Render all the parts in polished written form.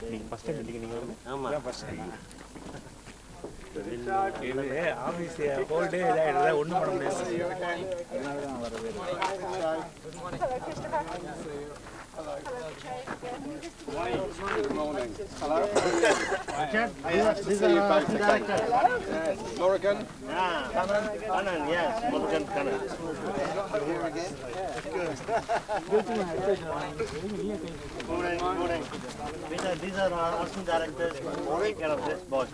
நீங்கள் first time இல்லைங்க நீங்கள் வந்து ஆமாம் ஃபஸ்ட் டைம் இது ஆஃபீஸ் ஹோல் டே இதாகிடுறதா ஒன்றும் பண்ண முடியாது அதனால தான் வரவே Hello. Hello, Jay. Good morning. Hello. These are directors. Morrigan. Kanan, yes. Morrigan Kanan. Here again. Morning. These are our assistant directors who take care of this boss.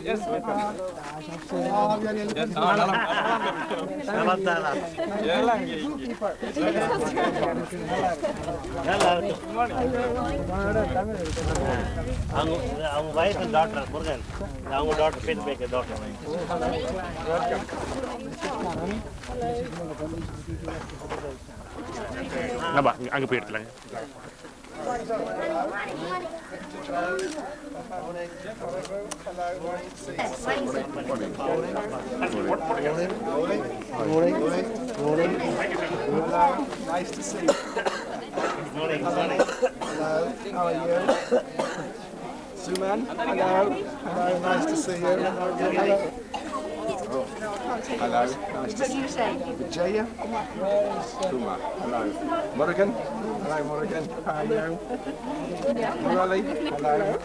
Yes. அவங்க wife and daughter Murugan அவங்க daughter பேர் பேக்க daughter நம்ம அங்கே போய் எடுத்துலாங்க Nice to see you. morning Hello. How are you? Suman. Hello. Hello. Nice to see you. Hello. Hello. Nice to see you. Vijaya. Suma. Hello. Morrigan. Hello, Morrigan. How are you? Murali. Hello.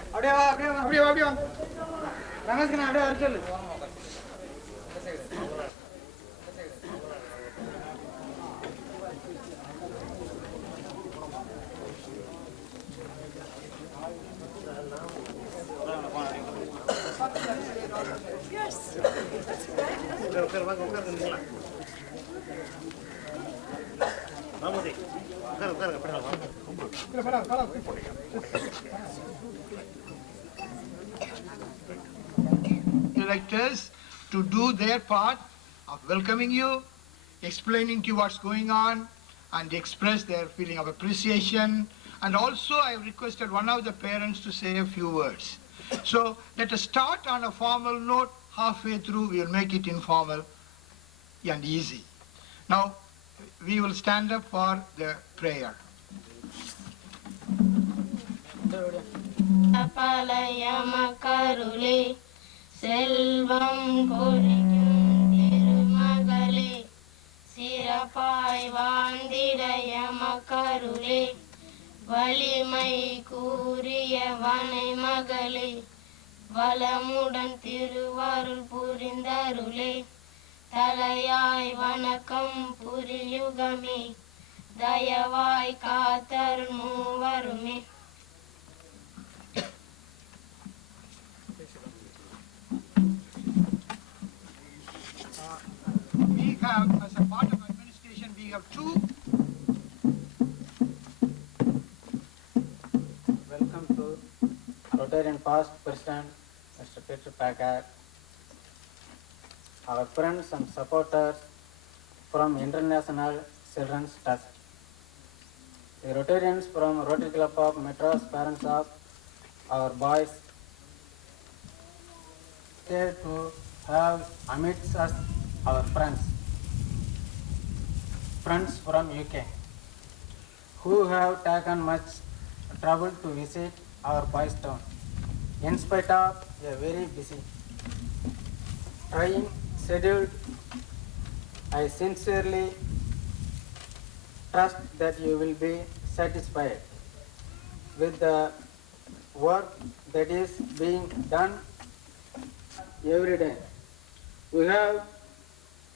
Directors to do their part of welcoming you, explaining to you what's going on, and express their feeling of appreciation. And also I have requested one of the parents to say a few words. So let us start on a formal note. Halfway through we will make it informal and easy. Now we will stand up for the prayer. Apalayamakkarule Selvam Kodikkum Tirumagale Sirapai Vandidayamakarule Valimai Kuriya Vanai Magale Valamudan Tiruvarul Purindarule Talayai Vanakam Puriyugame Dayavai Katar Muvarume We have, as a part of administration, we have two. Welcome to Rotarian past President, Mr. Peter Packard, our friends and supporters from International Children's Trust, the Rotarians from Rotary Club of Madras, parents of our boys, here to have amidst us our friends from UK, who have taken much trouble to visit our boys town. In spite of a very busy trying schedule, I sincerely trust that you will be satisfied with the work that is being done every day. We have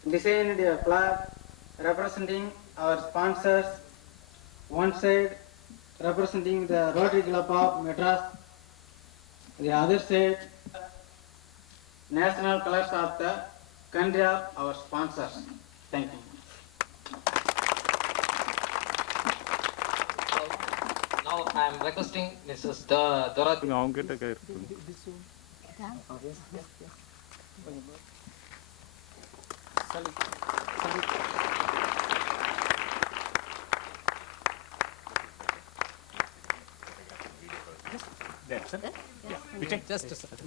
designed a flag representing our sponsors, one side representing the Rotary Club of Madras, the other side national colors of the country of our sponsors. Thank you. Now I am requesting Mrs. Dorothy. அவங்க கிட்ட கேட்குறேன்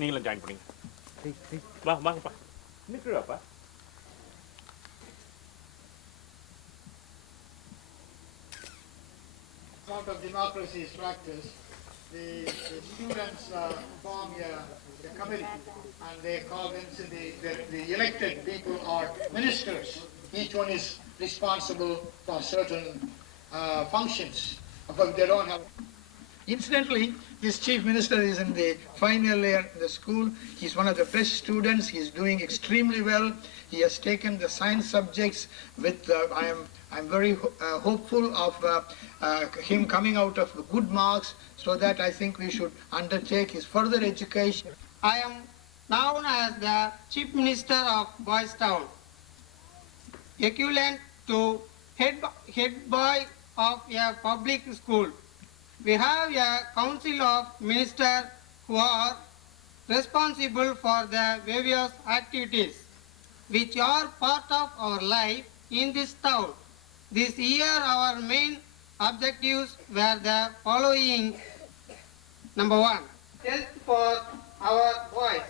நீங்களும் join பண்ணுங்க வாங்கப்பா நிற்கிறாப்பா account of democracy is practiced, the students form a committee, and they call them the elected people are ministers. Each one is responsible for certain functions, but they don't have. Incidentally, this chief minister is in the final year in the school. He's one of the best students. He's doing extremely well. He has taken the science subjects with, I'm very hopeful of him coming out of good marks, so that I think we should undertake his further education. I am known as the Chief Minister of Boys Town, equivalent to head boy of a public school. We have a council of ministers who are responsible for the various activities which are part of our life in this town. This year our main objectives were the following. Number 1, health for our boys.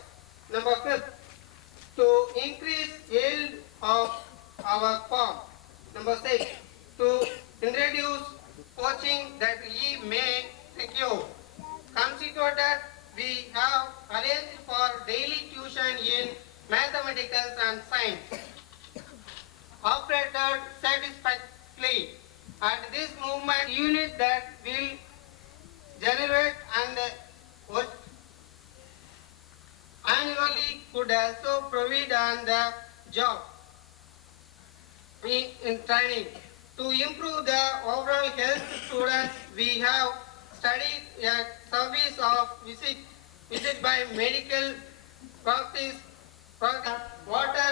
Number 5, to increase yield of our farm. Number 6, to introduce coaching that we may secure. Consequently, we have arranged for daily tuition in mathematics and science. Operated satisfactorily, and this movement unit that will generate and annually could also provide on the job in training. To improve the overall health students, we have studied a service of visit by medical practice, water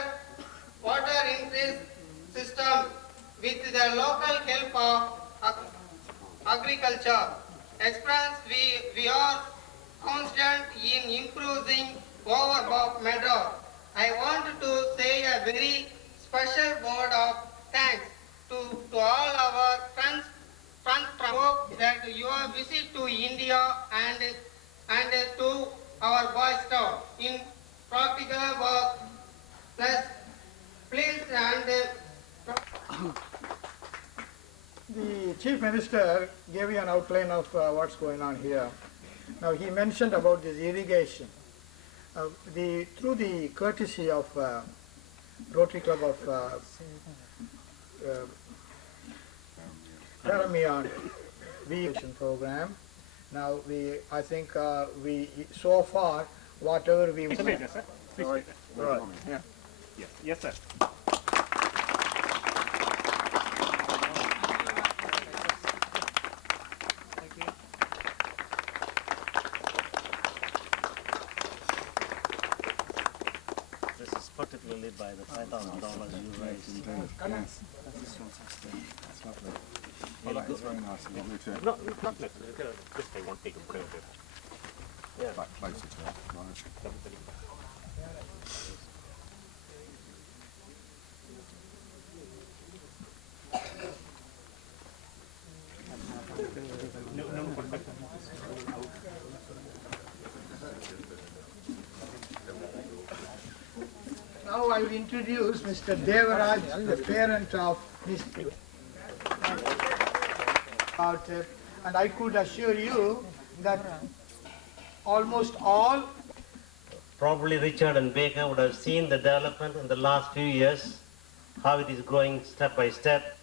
increase system with the local help of agriculture. Experience, we are constant in improving our metro. I want to say a very special word of thanks to all our friends hope that your visit to India and to our Boys Town in practical work plus please and The Chief Minister gave you an outline of what's going on here. Now he mentioned about this irrigation. Through the courtesy of Rotary Club of Paramian irrigation program. Now I think so far whatever we. Right. Yeah. Yes, sir. This is particularly by the $5,000 you raised. Yes. That's lovely. Well, that is very nice. Lovely too. No, not necessarily. Just I want to take a photo of it. Back closer to it. Right. Now I will introduce Mr. Devaraj, the parent of Mr. And I could assure you that almost all. Probably Richard and Baker would have seen the development in the last few years, how it is growing step by step.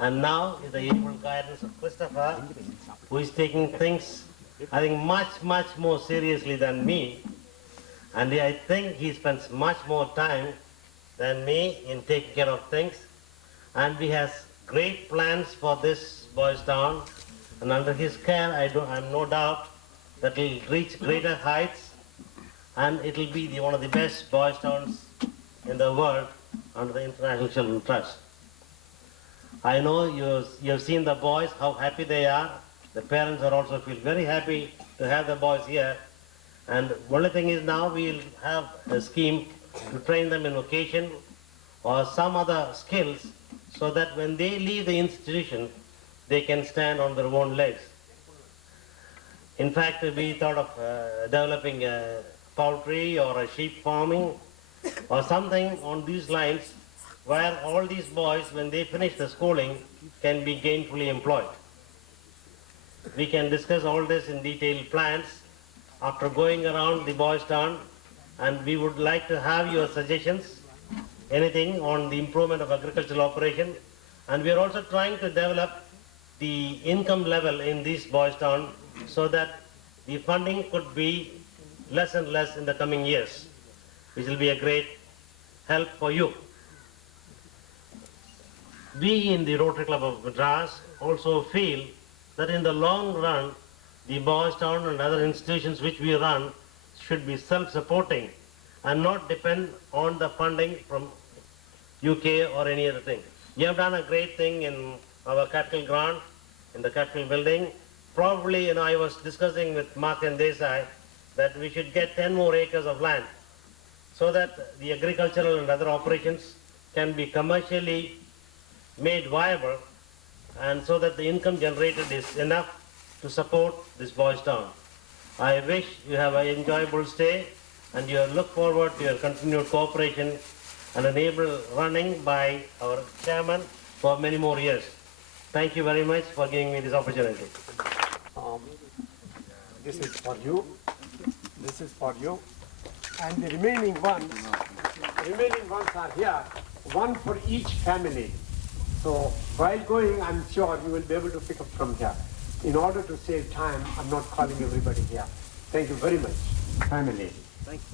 And now, with the able guidance of Christopher, who is taking things, I think, much more seriously than me. And I think he spends much more time than me in taking care of things. And he has great plans for this Boys Town. And under his care, I have no doubt that it will reach greater heights. And it will be one of the best Boys Towns in the world under the International Children's Trust. I know you have seen the boys, how happy they are. The parents are also feel very happy to have the boys here. And only thing is now we'll have a scheme to train them in vocation or some other skills so that when they leave the institution, they can stand on their own legs. In fact, we thought of developing a poultry or a sheep farming or something on these lines where all these boys, when they finish the schooling, can be gainfully employed. we can discuss all this in detailed plans after going around the Boys Town, and we would like to have your suggestions, anything on the improvement of agricultural operation. And we are also trying to develop the income level in this Boys Town so that the funding could be less and less in the coming years, which will be a great help for you. We in the Rotary Club of Madras also feel that in the long run, the Boys Town and other institutions which we run should be self-supporting and not depend on the funding from UK or any other thing. You have done a great thing in our capital grant, in the capital building. Probably, I was discussing with Mark and Desai that we should get 10 more acres of land so that the agricultural and other operations can be commercially made viable, and so that the income generated is enough to support this Boys Town. I wish you have an enjoyable stay, and you look forward to your continued cooperation and an able running by our chairman for many more years. Thank you very much for giving me this opportunity. This is for you. This is for you. And the remaining ones are here, one for each family. So while going, I'm sure you will be able to pick up from here. In order to save time, I'm not calling everybody here. Thank you very much, family.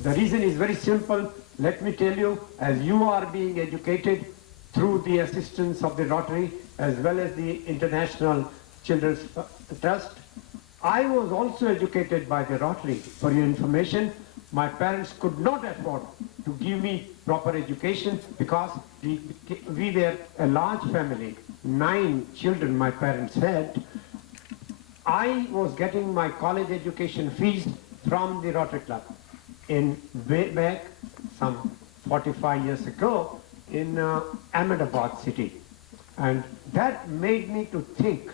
The reason is very simple. Let me tell you, as you are being educated through the assistance of the Rotary as well as the International Children's Trust, I was also educated by the Rotary. For your information, my parents could not afford to give me proper education because we were a large family, 9 children my parents had. I was getting my college education fees from the Rotary Club in way back some 45 years ago in Ahmedabad city. And that made me to think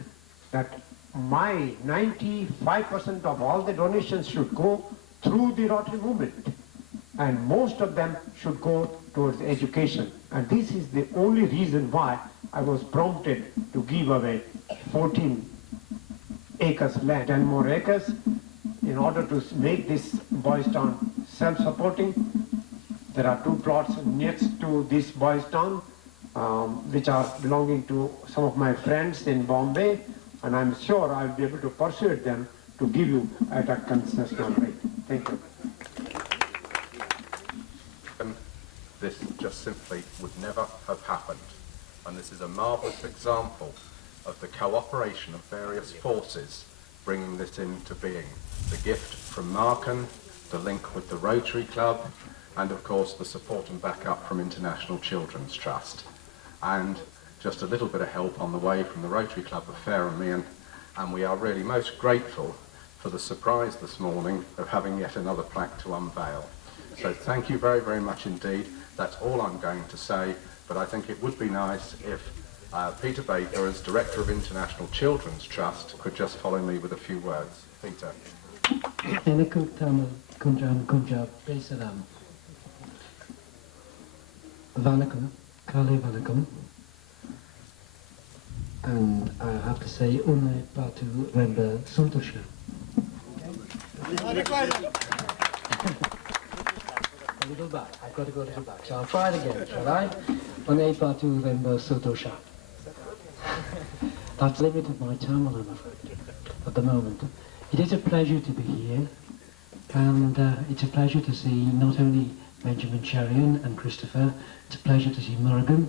that my 95% of all the donations should go through the Rotary movement, and most of them should go towards education. And this is the only reason why I was prompted to give away 14 acres land, 10 more acres, in order to make this Boys Town self-supporting. There are 2 plots next to this Boys Town, which are belonging to some of my friends in Bombay, and I'm sure I'll be able to persuade them to give you at a concessional rate. Thank you. This just simply would never have happened. And this is a marvellous example of the cooperation of various forces bringing this into being. The gift from Marken, the link with the Rotary Club, and of course the support and backup from International Children's Trust. And just a little bit of help on the way from the Rotary Club of Fairham, and we are really most grateful for the surprise this morning of having yet another plaque to unveil. So thank you very, very much indeed. That's all I'm going to say, but I think it would be nice if Peter Baker, as Director of International Children's Trust, could just follow me with a few words. Peter. Vanakkam, Kale Vanakkam, and I have to say, Unai Patu Remba Santosha. A little back, I've got to go a little back, so I'll try it again, shall I? Unai Patu Remba Santosha. That's limited my time, I'm afraid, at the moment. It is a pleasure to be here, and it's a pleasure to see not only Benjamin Cherian and Christopher, it's a pleasure to see Morgan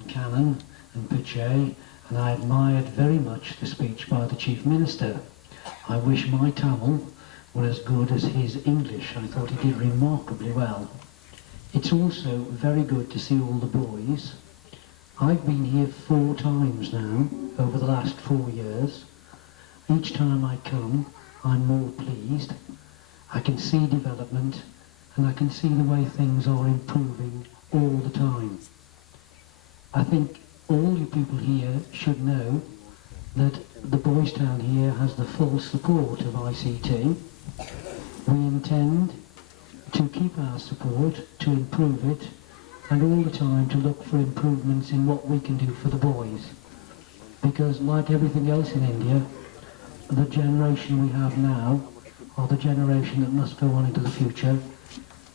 and Cannon and Piché, and I admired very much the speech by the Chief Minister. I wish my Tamil were as good as his English. I thought he did remarkably well. It's also very good to see all the boys. I've been here 4 times now over the last 4 years. Each time I come, I'm more pleased. I can see development, and I can see the way things are improving all the time. I think all you people here should know that the Boys Town here has the full support of ICT. We intend to keep our support, to improve it, and all the time to look for improvements in what we can do for the boys. Because like everything else in India, the generation we have now are the generation that must go on into the future,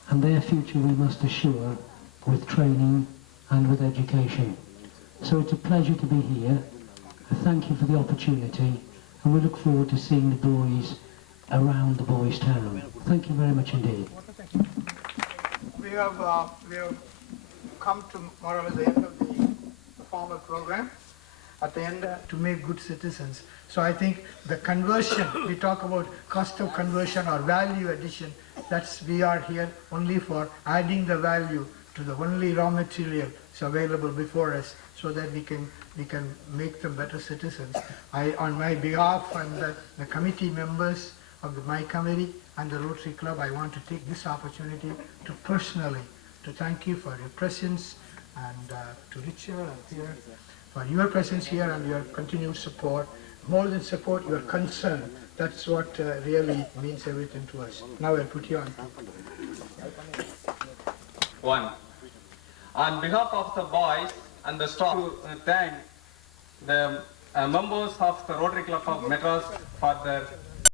and their future we must assure with training and with education. So it's a pleasure to be here. I thank you for the opportunity, and we look forward to seeing the boys around the boys' town. Thank you very much indeed. We have come to more or less the end of the formal program. At the end, to make good citizens. So I think the conversion, we talk about cost of conversion or value addition, we are here only for adding the value to the only raw material available before us, so that we can make them better citizens. On my behalf and the committee members of my committee and the Rotary Club, I want to take this opportunity to personally thank you for your presence, and to Richard and Peter for your presence here and your continued support. More than support, your concern. That's what really means everything to us. Now I'll put you on. One. On behalf of the boys and the staff, to thank the members of the Rotary Club of Madras for their